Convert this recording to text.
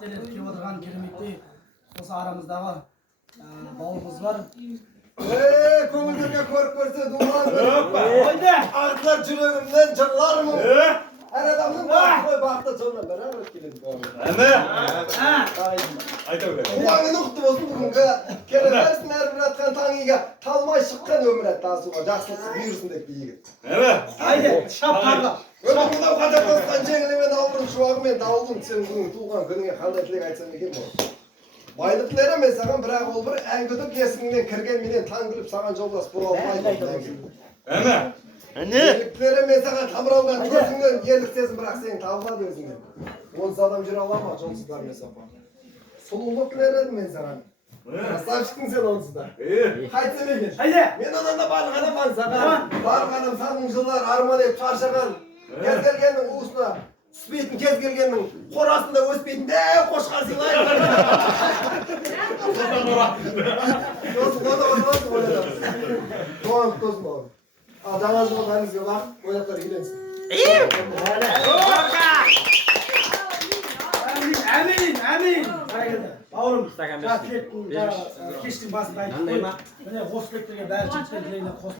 келіп отырған кереметтей осы арамыздағы бауырымыз бар. Көңілдерге көріп көрсе думан. Артылар жүрегімнен жырлармын. Әр адамның бақыты сонынан бәрі келеді. Айта өте. Туған күні құтты болсын бүгінгі. Кереметсің әрбір атқан таңыға талмай шыққан өмір әтті асуға жақсылықты бұйырсын деп дейгін. Айде, шап тағы. Өмір мынау қатар тосқан жеңілімен ауырын шуағымен дауылдың сен бүгін туған күніңе қандай тілек айтсам екен бұл. Байлық тілер емес саған, бірақ ол бір әңгүдік есігіңнен кірген менен таң күліп саған жолдас бола алмайды. Ерліктер емес саған тамыралған көзіңнен ерлік сезім, бірақ сен табылады өзіңнен. Онсыз адам жүре ала ма жолсыздар емес апа. Сұлулық тілер едім мен саған. Красавчиксің сен онсыз да. Қайтсам екен. Мен одан да барлық адамман саған. Барлық адам саның жылдар арман етіп шаршаған. Кез келгеннің уысына түспейтін, кез келгеннің қорасында өспейтін қошқар сыйлайды. Досым, туған досым бауырым. Жаңа жылғы әніңізге бақыт, ояқтар үйленсін. Әмин. Бауырым, кештің басында айтып қой. Міне осы тілектерге бәрі жігіттердің тілегіне қосылып